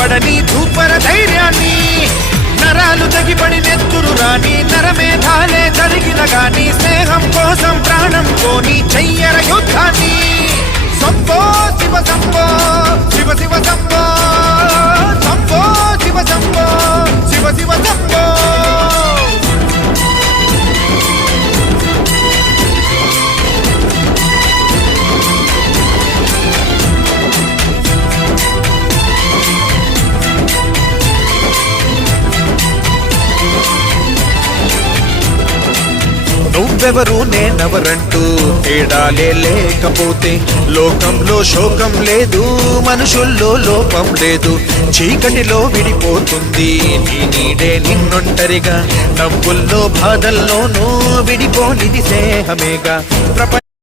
పడని ధూపర ధైర్యాన్ని, నరాలు తెగిపడి నెత్తురు రాని నరమేధాలే జరిగిన గాని స్నేహం కోసం ప్రాణం కోని చెయ్యర యుద్ధాన్ని. శంభో శివ శంభో శివ శివ శంభో, శంభో శివ శంభో శివ శివ శంభో. నువ్వెవరు నేనెవరంటూ తేడాలే లేకపోతే లోకంలో శోకం లేదు, మనుషుల్లో లోపం లేదు. చీకటిలో విడిపోతుంది నీ నీడే నిన్నొంటరిగా, నవ్వుల్లో బాధల్లోనూ విడిపోనిది స్నేహమేగా. ప్రపంచ